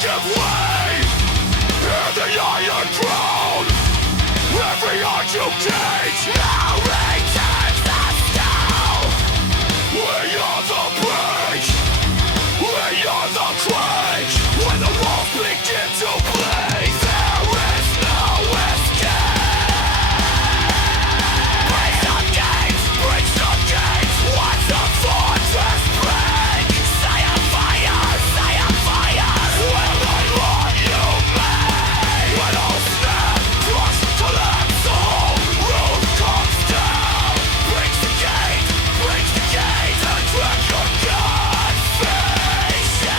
give way in the iron crown. Every heart you cage now returns the snow. We are the breach, we are the crave. When the walls begin to bleed, there is no escape. Break the gates, breach the gates. Watch the fortress break. Say a fire, say a fire. Will I let you make? When all snap, crush, collapse, the whole roof comes down. Break the gate, and drag your God's face out.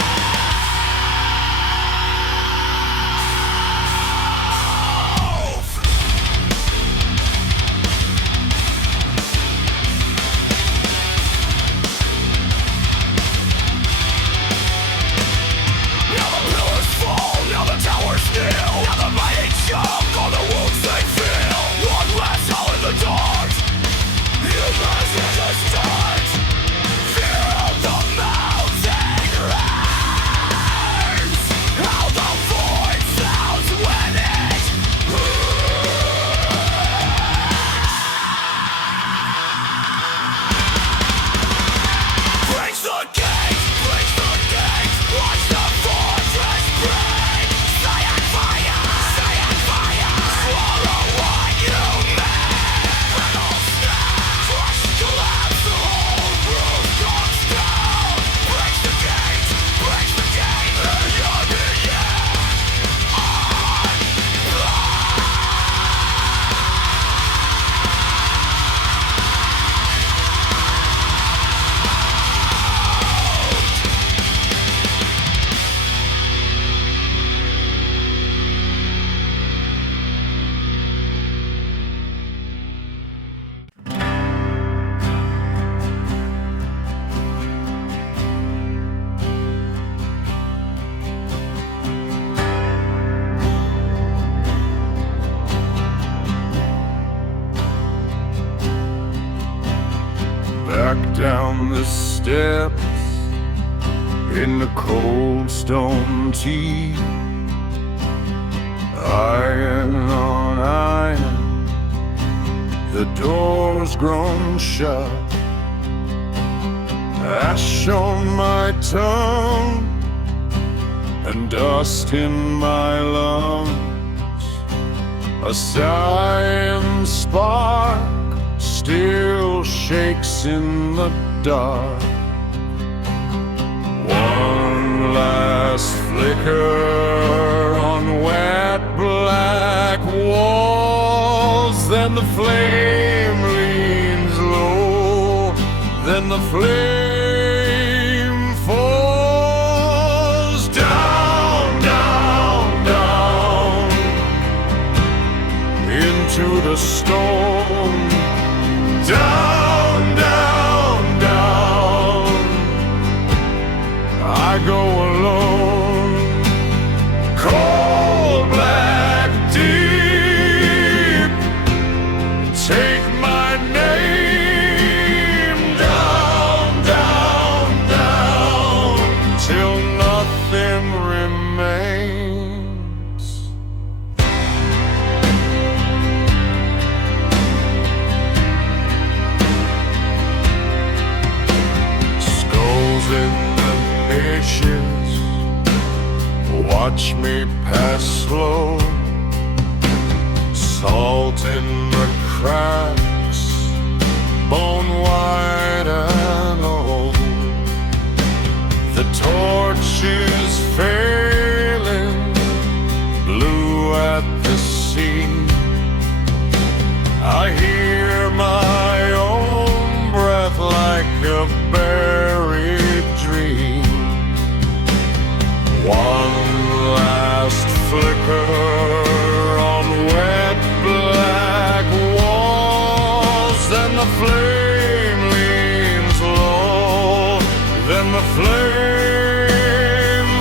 Now the pillars fall, now the towers kneel. Now the mighty choke on the wounds they feel. One last hole in the dark. You must resist. Fear of the mountain roars. How the void sounds when it breaks the gate, breaks the gate. Watch the fortress break. Say on fire, say on fire. Swallow what you make. When all snap, crush, collapse, the whole roof comes down. Breaks the gate, and you're the back down the steps in the cold stone tea. Iron on iron, the door's grown shut. Ash on my tongue and dust in my lungs. A cyan spark still shakes in the dark. One last flicker on wet black walls. Then the flame leans low. Then the flame falls down, down, down into the storm. Down, down, down, I go alone. Cold black deep, take my name. Down, down, down, till nothing remains. In the niches, watch me pass slow. Salt in the cracks, bone white and old. The torch is failing, blue at the sea. I hear my own breath like a buried dream. One last flicker on wet black walls. Then the flame leans low. Then the flame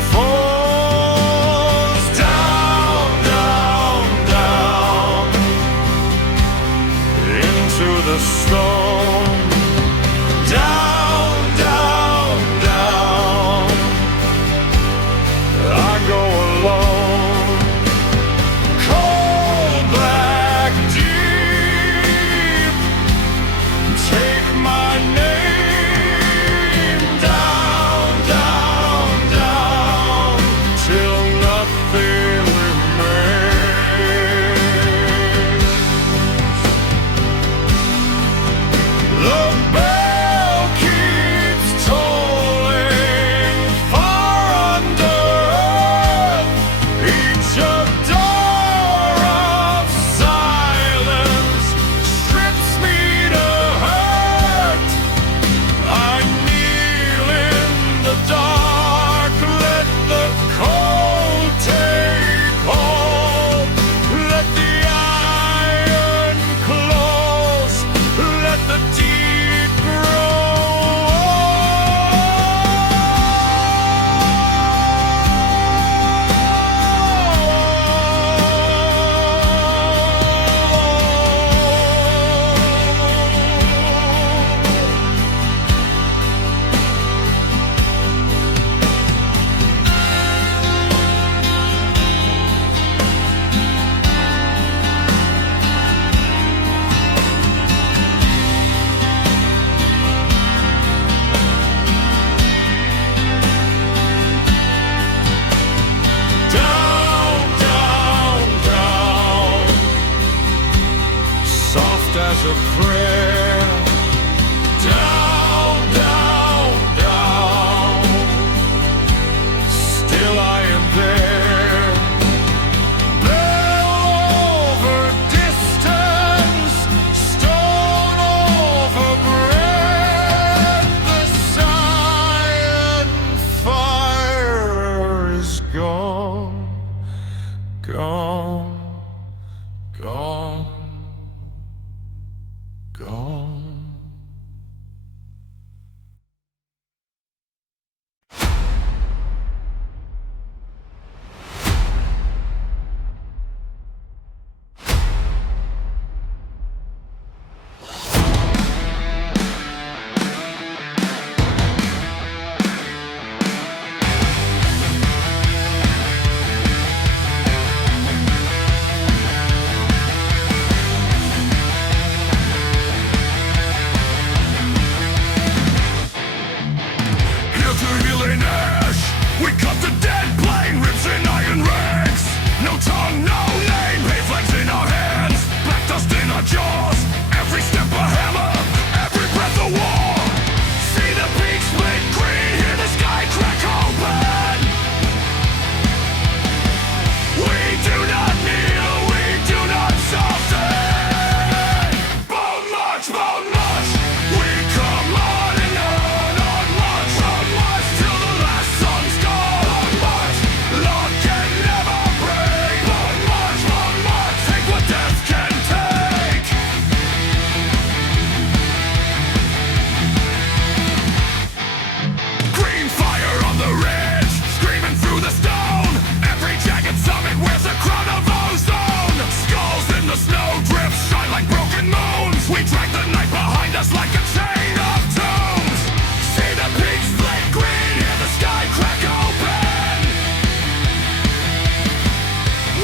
as a prayer. Down, down, down. Still I am there. Bell over distance, stone over bread. The cyan fire is gone, gone, gone, gone. Here to healing ash, we cut the dead plain, ribs in iron rags. No tongue, no name, pain flags in our hands, black dust in our jaws. Every step a hammer, every breath a war. See the peak split green, hear the sky crack open. We do not kneel, we do not soften. Bone march, we come on and on march till the last sun's gone. March, Lord can never break. March, take what death can take. Green fire on the ridge, screaming through the stone. Every jagged summit wears a crown of ozone. Skulls in the snow drifts shine like broken moons. We drag the night behind us like a chain of tombs. See the peaks split green, hear the sky crack open.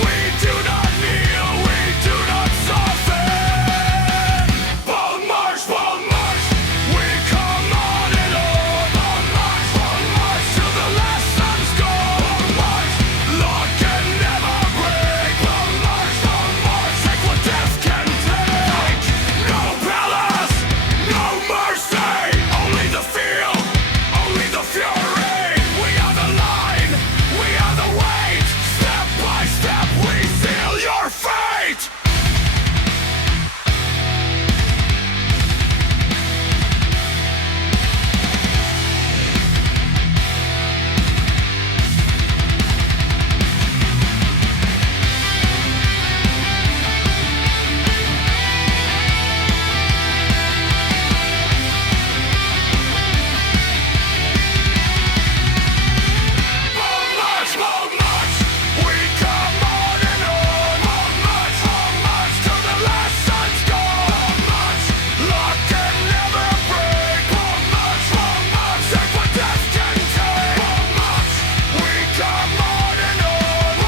We do not kneel, we do not soften. Bone march, we come on and on. Bone march till the last sun's gone. March, Lord can never break. Bone march, take what death can take. No palace, no mercy, only the field, only the fury. We are the line, we are the weight. Step by step we seal your fate. Bone march, we come on and on. March till the last sun's gone. March, Lord can never break. March, take what death can take. March, we come on and on.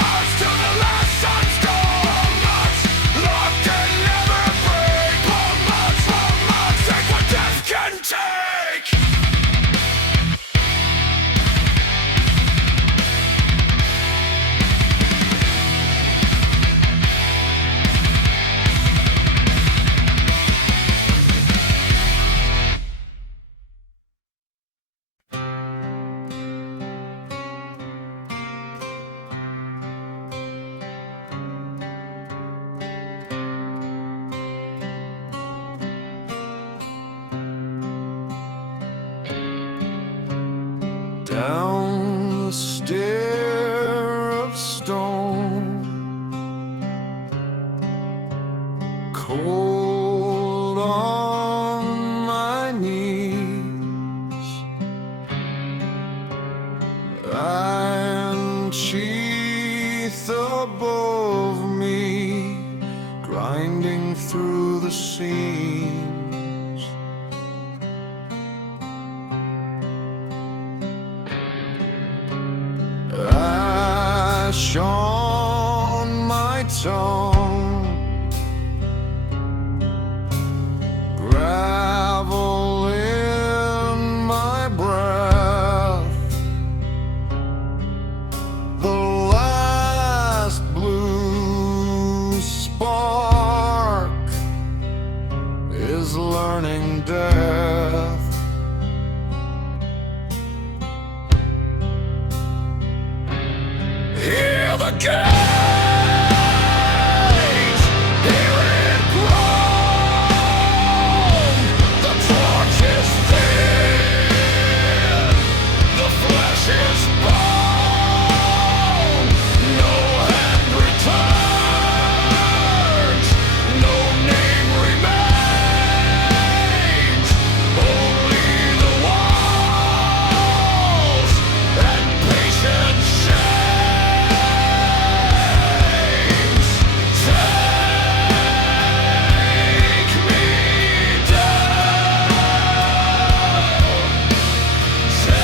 March till the last sun's gone. March, Lord can never break. March, take what death can take. Down the stair of stone, cold on my knees, iron sheath above me, grinding through the seams. Ash on my tongue, gravel in my breath. The last blue spark Hear the cage, hear it groan. The torch is thin, the flesh is bone. No hand returns, no name remains. Only the walls and patient chains. Take me down. Take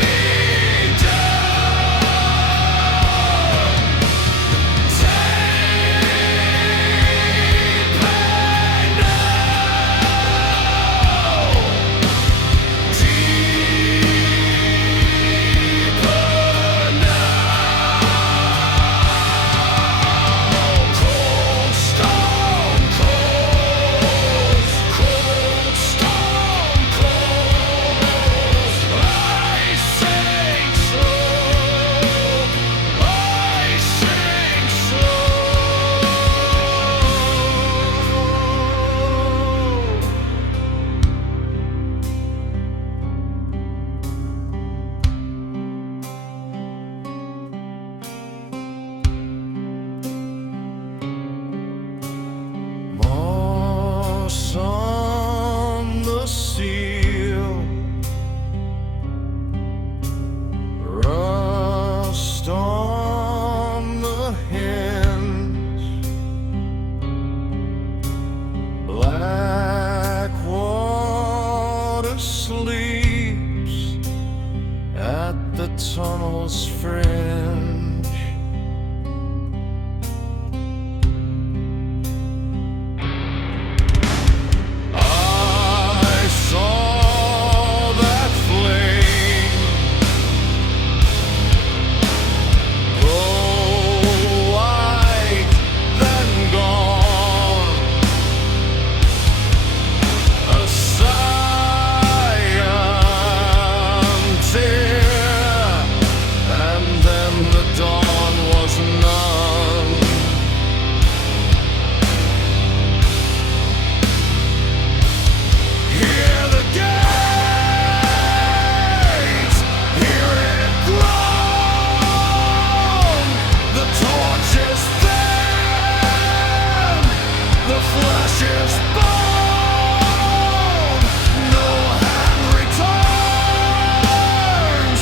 me moss on the seal, rust on the hinge, black water sleeps at the tunnel's fringe. I saw that flame go white, then gone. A cyan tear, and then the dawn was none. Hear the gates, hear it groan. The torch is thin, the flesh is bone. No hand returns,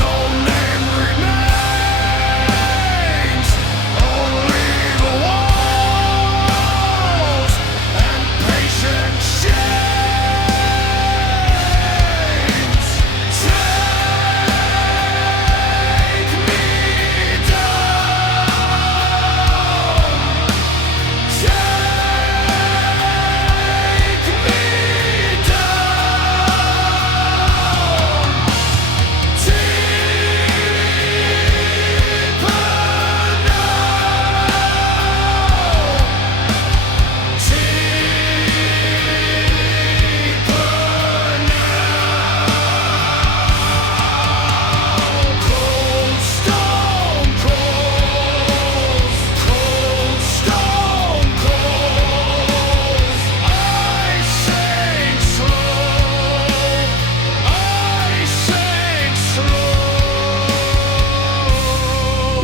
no name remains. Only the walls and patient chains. Take me down. Take me down. Deeper Cold stone cold, cold stone cold. I sink slow, I sink slow.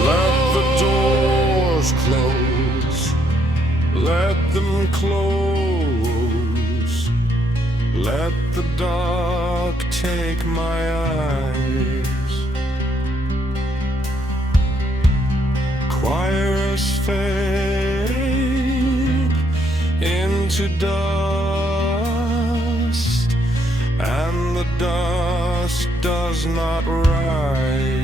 Let the doors close, let them close. Let the dark take my eyes. Choirs fade into dust, and the dust does not rise.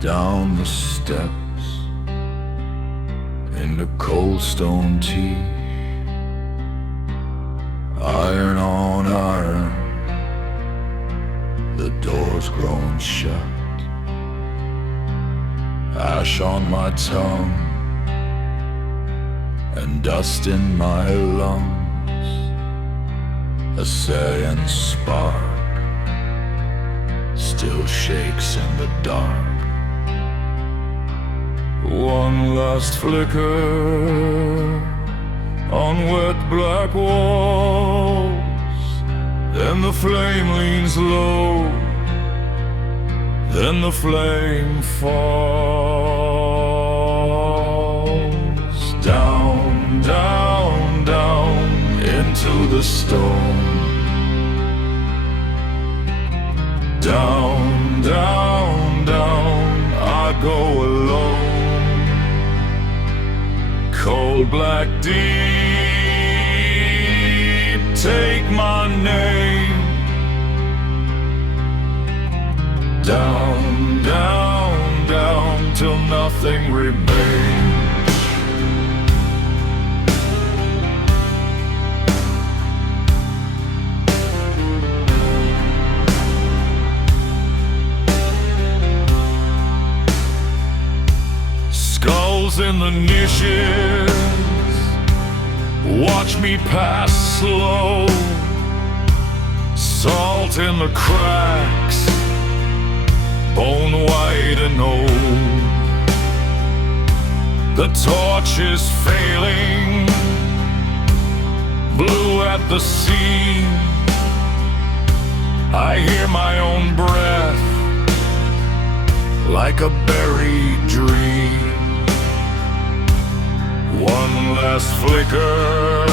down the steps into cold stone tea, iron on iron, the door's grown shut, ash on my tongue and dust in my lungs, a saying spark still shakes in the dark. One last flicker on wet black walls, then the flame leans low, then the flame falls down, down, down into the stone. Down, down, down, I go alone. Cold black deep, take my name. Down, down, down, till nothing remains. Skulls in the niches, watch me pass slow. Salt in the cracks, bone white and old. The torch is failing, blue at the seam. I hear my own breath like a buried dream. One last flicker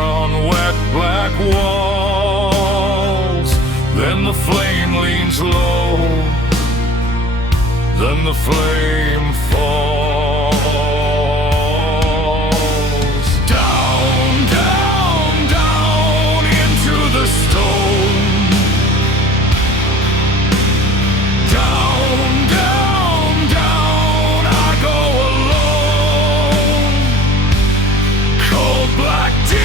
on wet black walls, then the flame leans low, then the flame falls. Down, down, down into the stone. Down, down, down, I go alone. Cold black deep,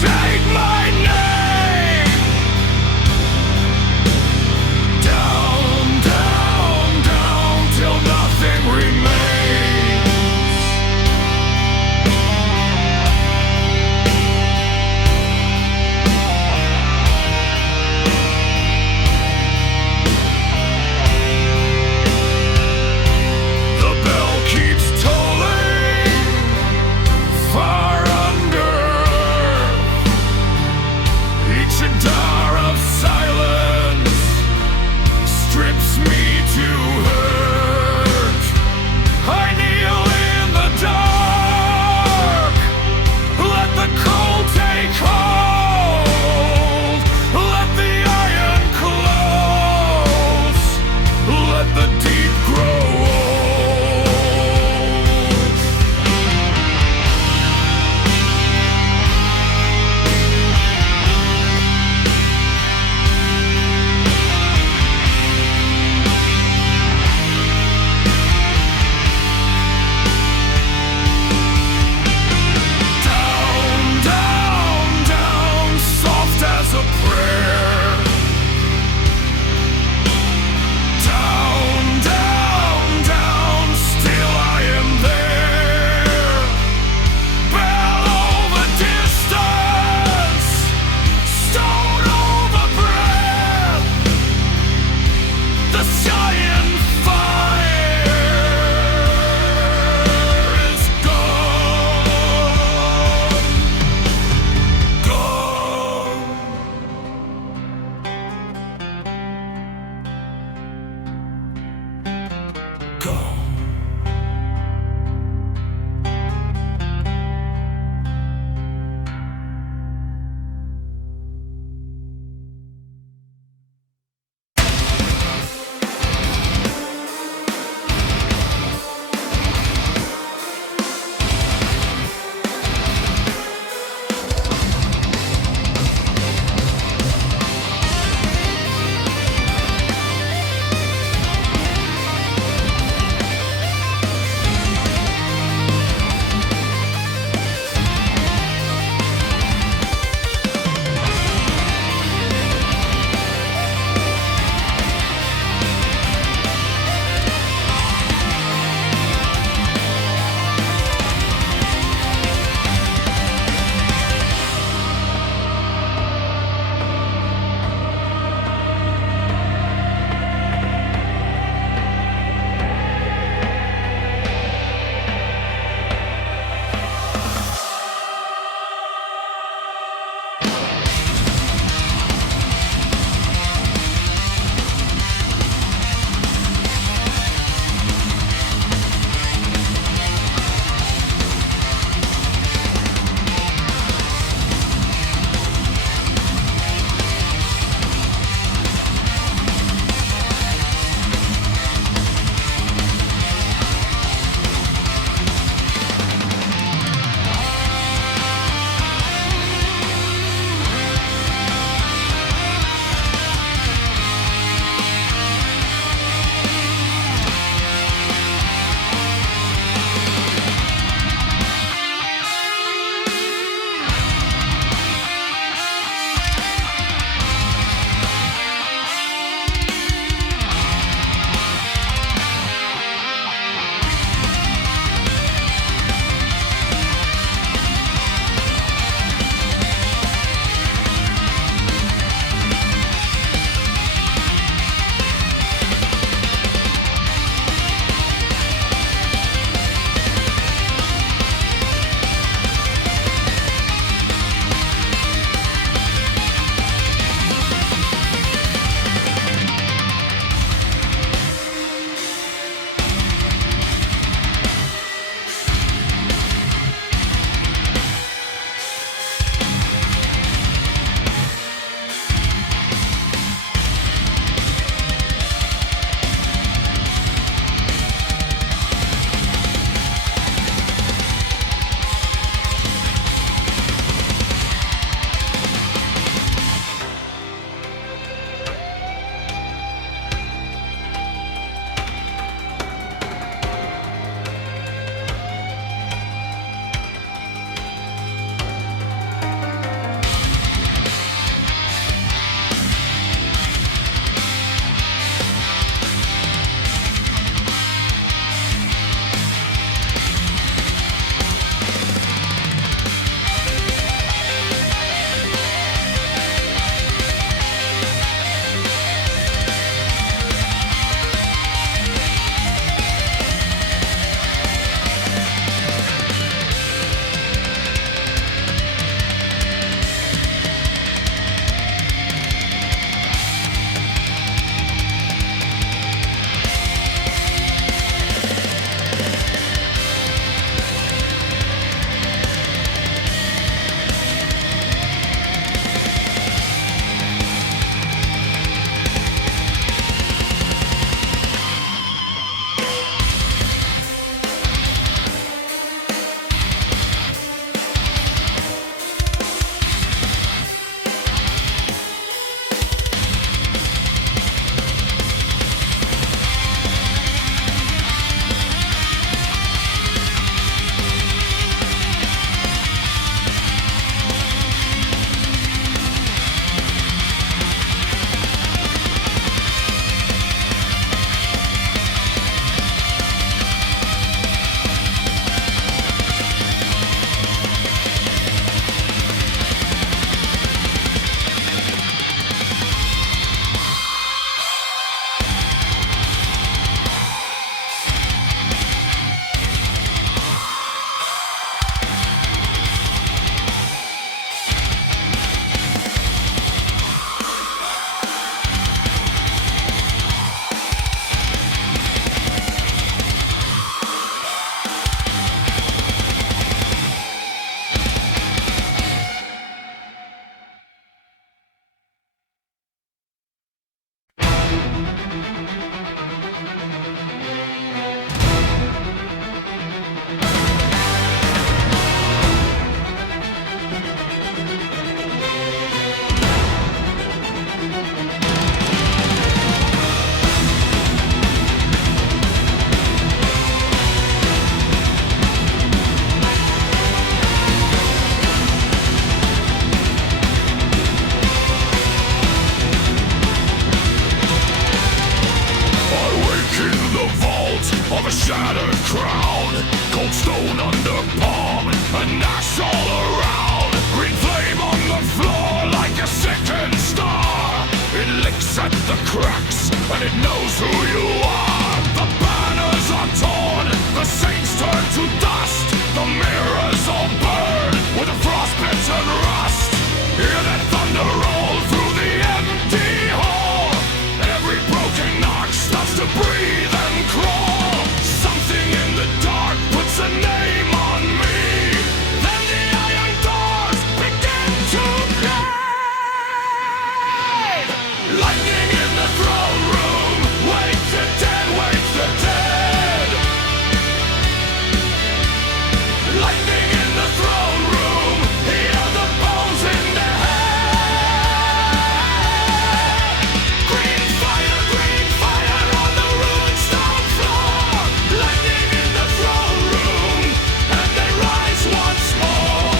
take my name. Down, down, down, till nothing remains. The bell keeps tolling far under. Each jar of silence strips me to hurt. I kneel in the dark, let the cold take hold, let the iron close, let the deep grow old. the vault of a shattered crown. Cold stone under palm, and ash all around. Green flame on the floor like a sickened star. It licks at the cracks, and it knows who you are. The banners are torn, the saints turn to dust. The mirrors all burn with a frostbitten rust. Hear that thunder roll through the empty hall. Every broken arch starts to breathe and crawl. Something in the dark puts a name on me. Then the iron doors begin to glide. Lightning in the throne room. Wake the dead, wake the dead. Lightning in the throne room. Hear the bones in their head. Green fire on the ruined stone floor. Lightning in the throne room, and they rise once more.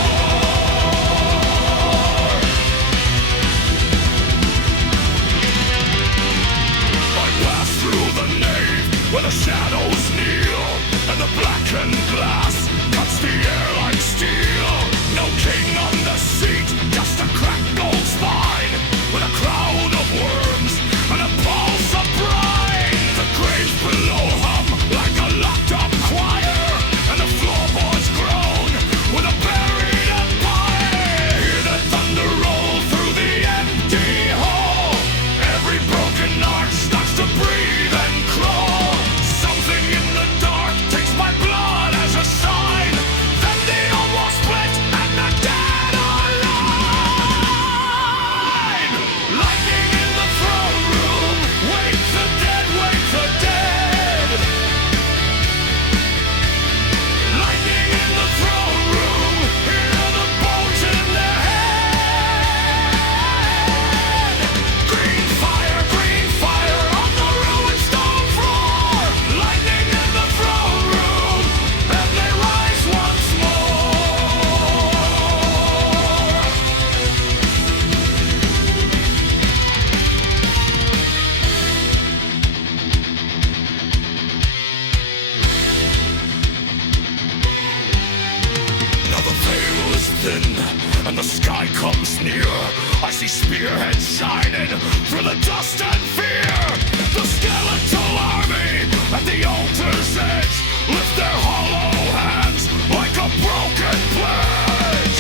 I pass through the nave where the shadows kneel, and the blackened glass cuts the air like steel. No king on the seat, just a cracked gold spine, with a crowd of worms and a pulse of brine. The graves below hum like a locked up choir, and the floorboards groan with a buried empire. Hear the thunder roll through the empty hall. Every broken arch starts to breathe and crawl. Something in the dark takes my blood as a sign. Then they almost split and the dead are alive. Lightning in the throne room. Wake the dead, wake the dead. Lightning in the throne room. Hear the bones in their head. Green fire on the ruined stone floor. Lightning in the throne room, and they rise once more. Now the veil is thin, and the sky comes near. I see spearheads shining through the dust and fear. The skeletal army at the altar's edge lift their hollow hands like a broken pledge.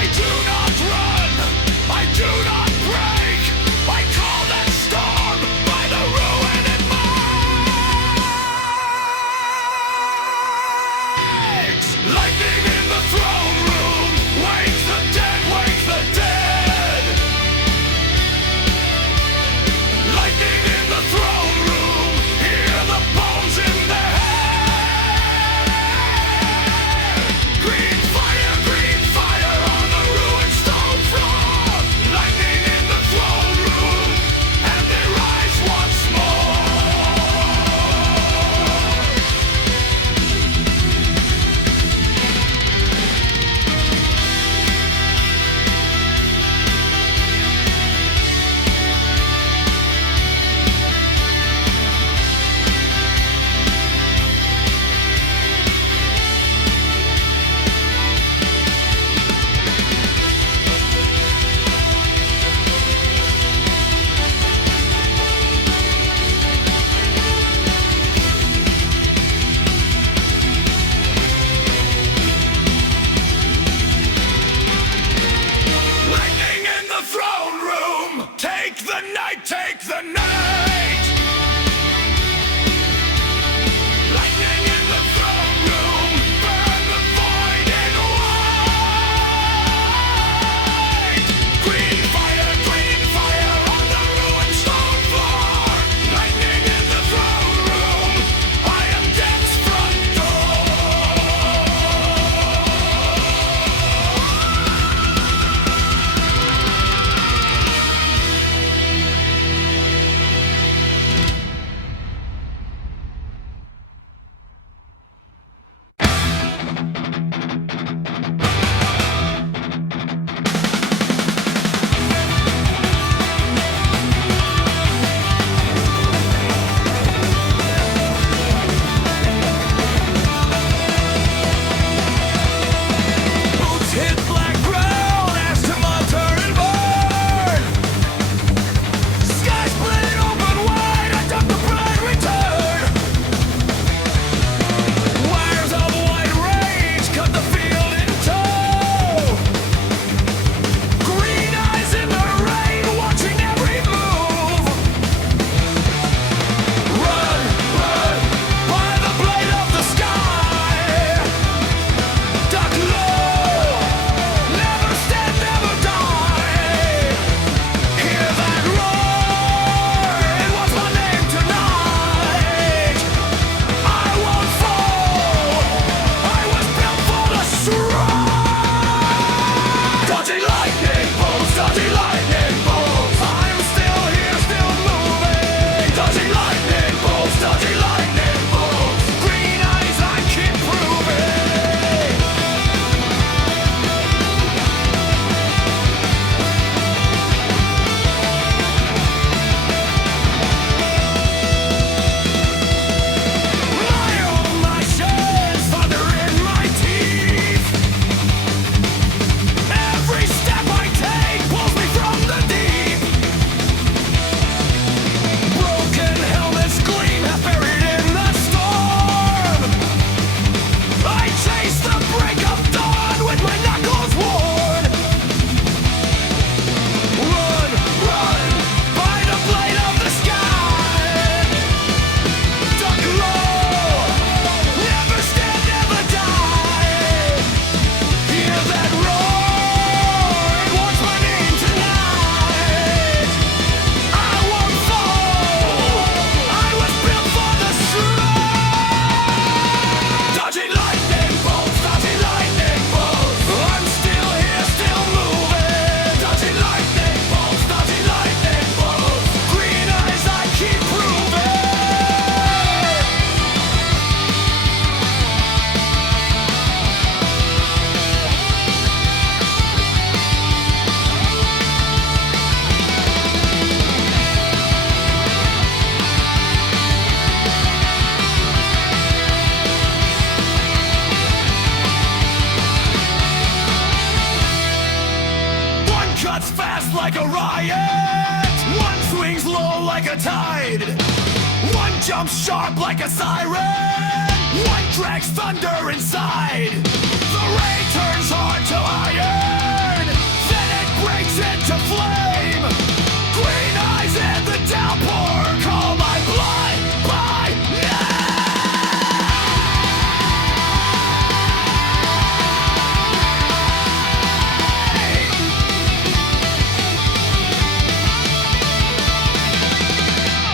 I do not run, I do not break. I call that storm by the ruin in marks. Lightning in the throne room. cuts fast like a riot. One swings low like a tide. One jumps sharp like a siren. One drags thunder inside. The rain turns hard to iron. Then it breaks into flame. Green eyes in the downpour call my blood by name.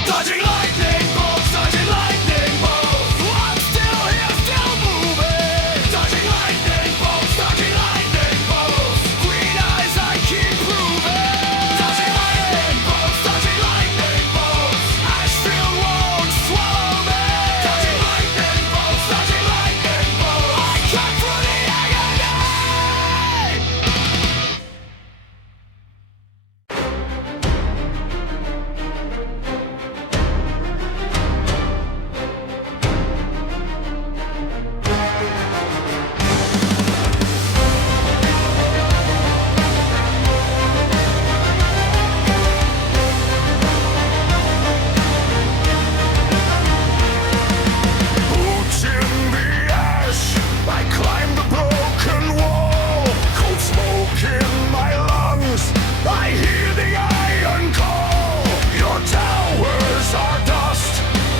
Dodging lightning bolts, dodging lightning bolts. I'm still here, still moving. Dodging lightning bolts, dodging lightning bolts. Green eyes, I keep proving. Dodging lightning bolts, dodging lightning bolts. Ashfield won't swallow me. Dodging lightning bolts, dodging lightning bolts. I cut through the agony. Boots in the ash, I climb the broken wall. Cold smoke in my lungs, I hear the iron call. Your towers are dust,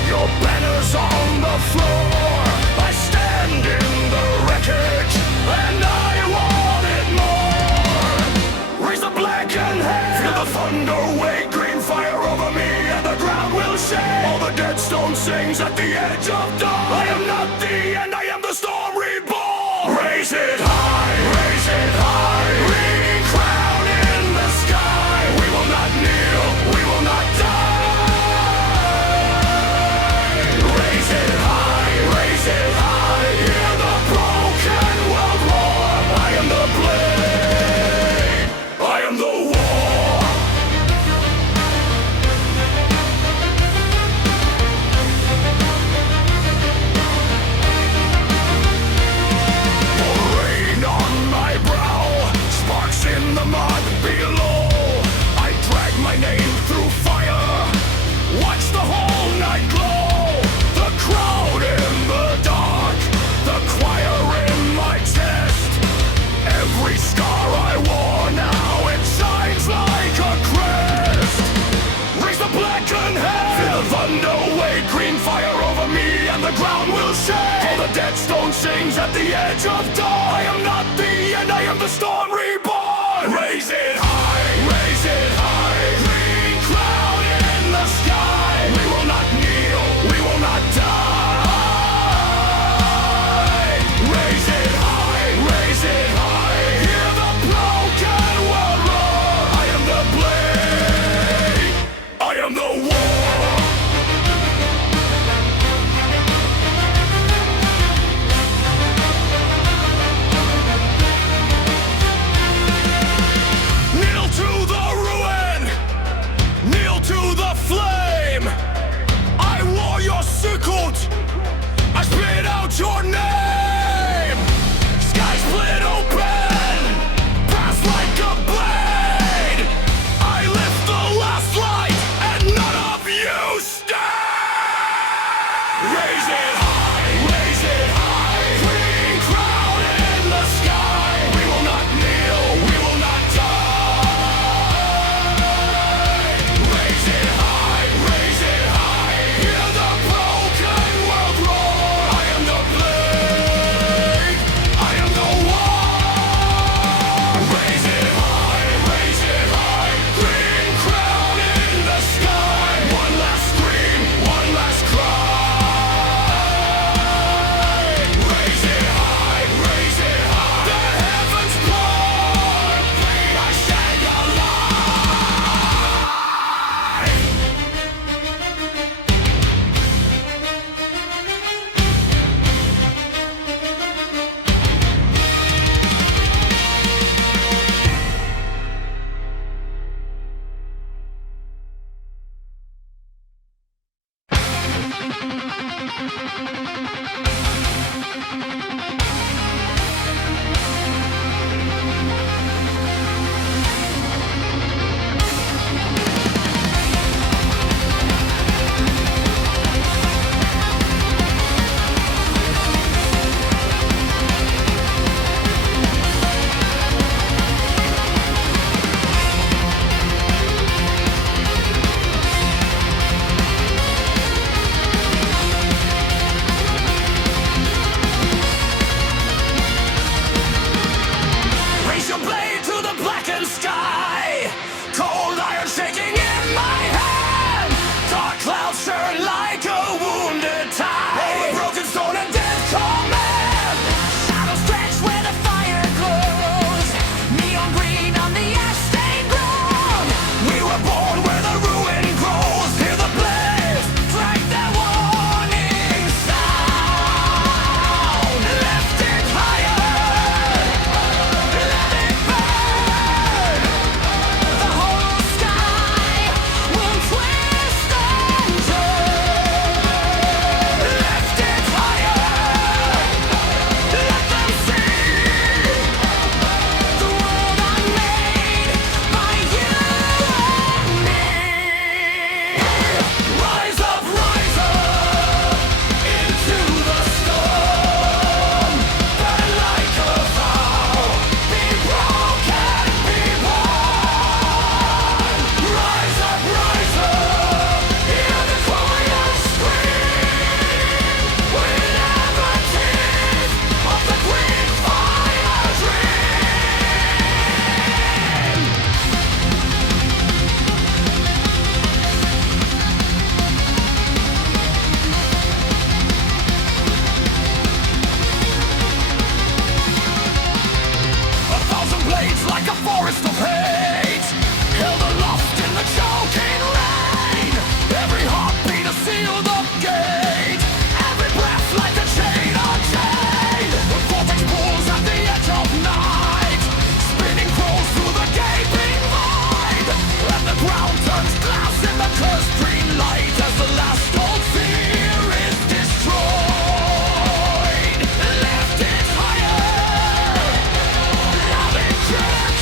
your banners on the floor. I stand in the wreckage, and I want it more. Raise the blackened head, feel the thunder wake, green fire over me, and the ground will shake. All the dead stone sings at the edge of dawn. I am not the end, I am the storm reborn. Raise it high, green crown in the sky. We will not kneel, we will not die. Raise it high, hear the broken world roar. I am the blade, I am the war. Rain on my brow, sparks in the mud below. I drag my name through fire, watch the whole night glow. The crowd in the dark, the choir in my chest. Every scar I wore now, it shines like a crest. Raise the blackened head, feel the thunder wake, green fire over me, and the ground will shake. All the dead stone sings at the edge of dawn. I am not the end, I am the storm reborn. Raise it high, green crown in the sky. We will not kneel, we will not die. Raise it high, hear the broken world roar. I am the blade, I am the war. on the ash-stained ground. We were born where the ruin grows. Hear the blaze, strike their warning sound. Lift it higher, let it burn. The whole sky will twist and turn. Lift it higher, let them see the world unmade by you and me. Rise up into the storm. Burn like a vow. Be broken, be born. Rise up, hear the choir scream. We never tease of the green fire dream. A thousand blades like a forest of hate, held aloft in the choking rain. Every heartbeat a sealed up gate, every breath like a chain on chain. The vortex pulls at the edge of night, spinning crawls through the gaping void. And the ground turns glass in the cursed green light as the last old fear is destroyed. Lift it higher, love it check.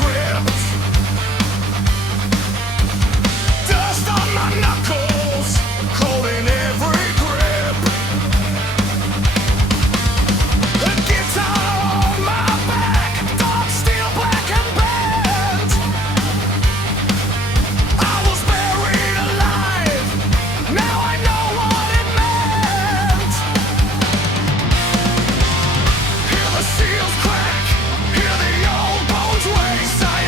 crypt. Dust on my knuckles, cold in every grip. A guitar on my back, dark steel, black and bent. I was buried alive, now I know what it meant. Hear the seals crack, hear the old bones waste, I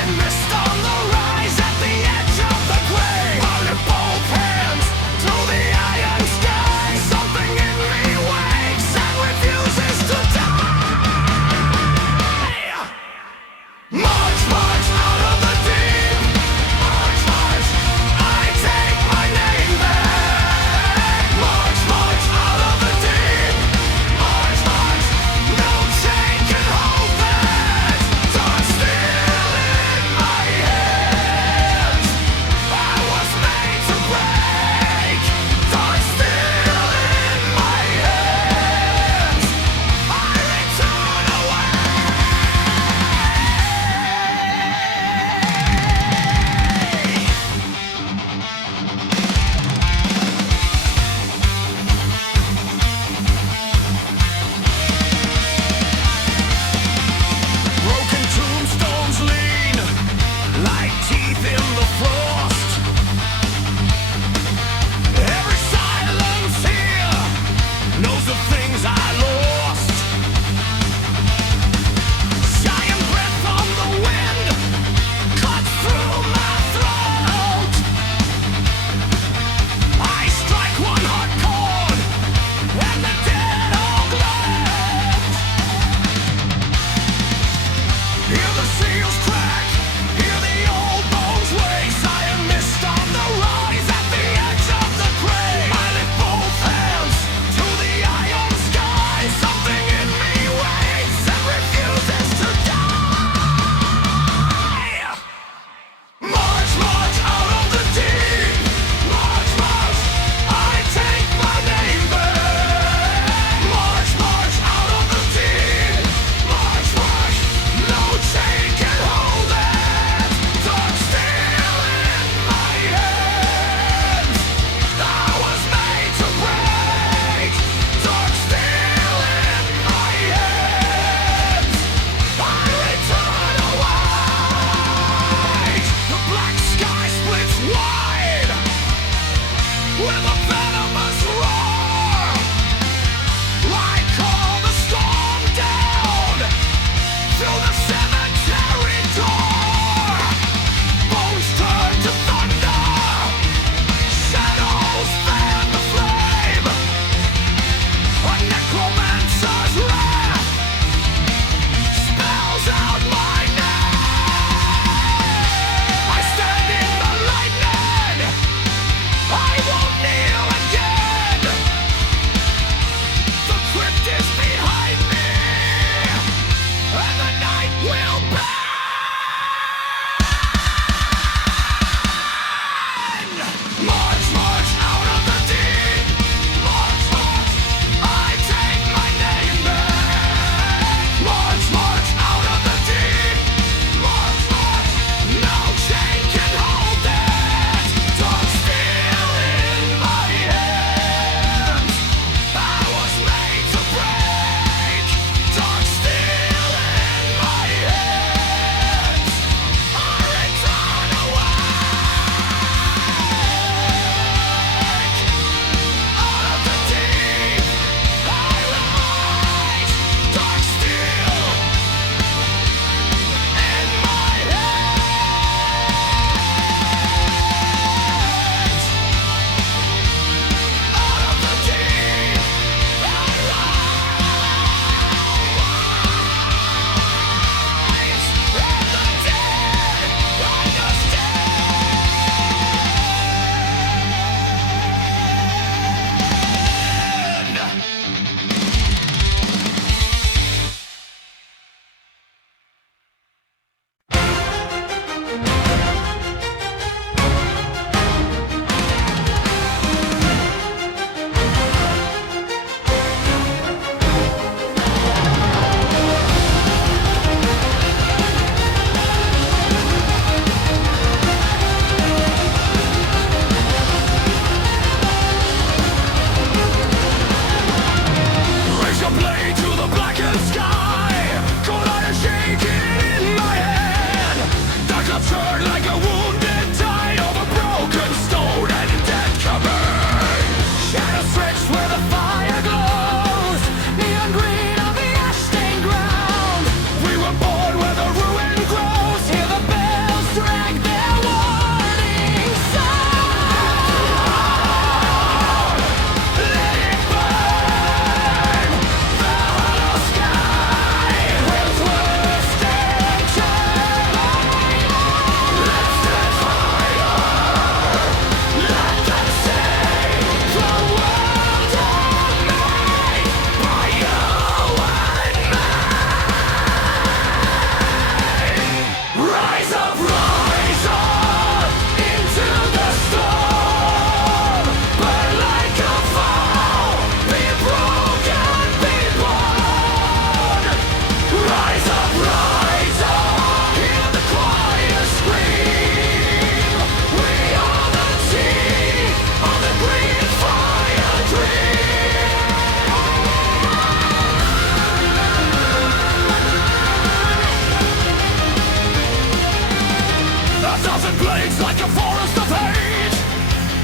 like a forest of hate.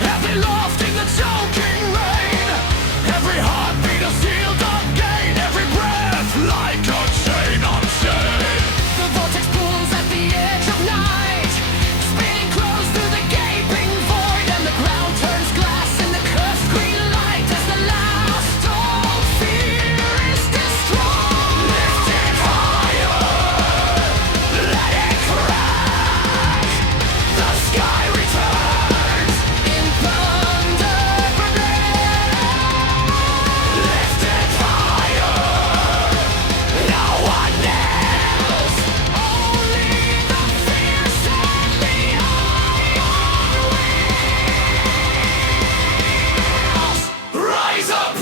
Every lofting the choking rain. Every heartbeat a sealed up gate. Every breath like a chain on chain. The vortex pulls at the edge of night, spinning close through the gaping void. And the ground turns glass in the cursed green light as the last of fear is destroyed. Lift it higher, let it crack. The sky returns in thunder brigade. Lift it higher, no one else. Only the fierce and the iron wheels. Rise up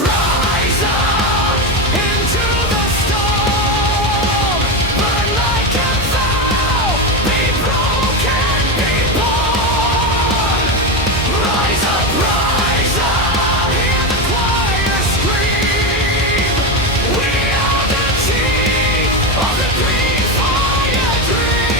into the storm. Burn like a vow, be broken, be born. Rise up, hear the choir scream. We are the teeth of the green fire dream.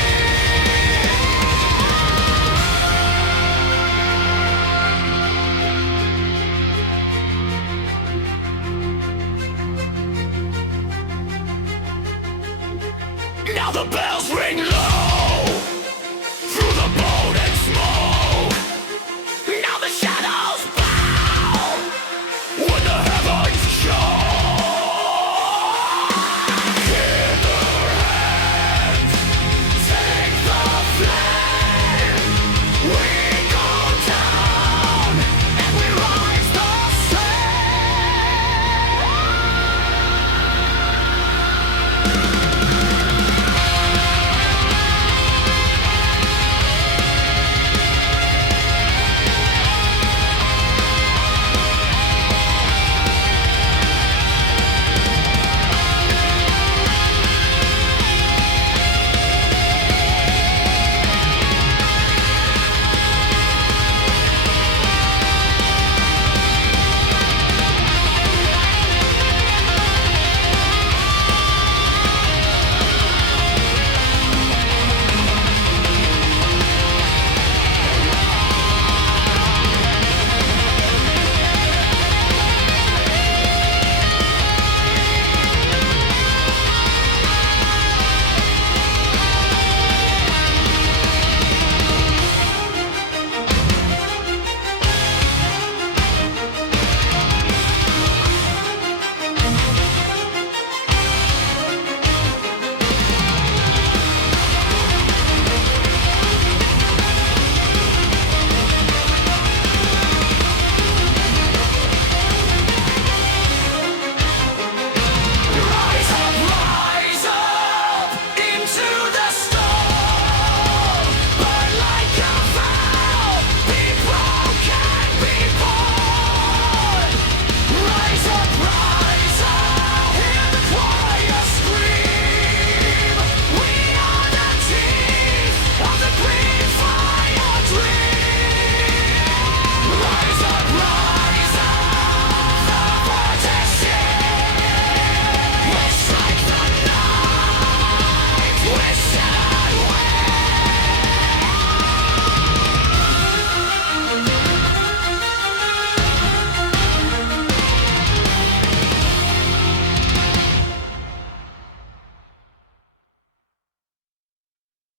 Now the bells ring low through the bone and smoke. Now the shadows bow when the heavens show. In their hands, take the flame.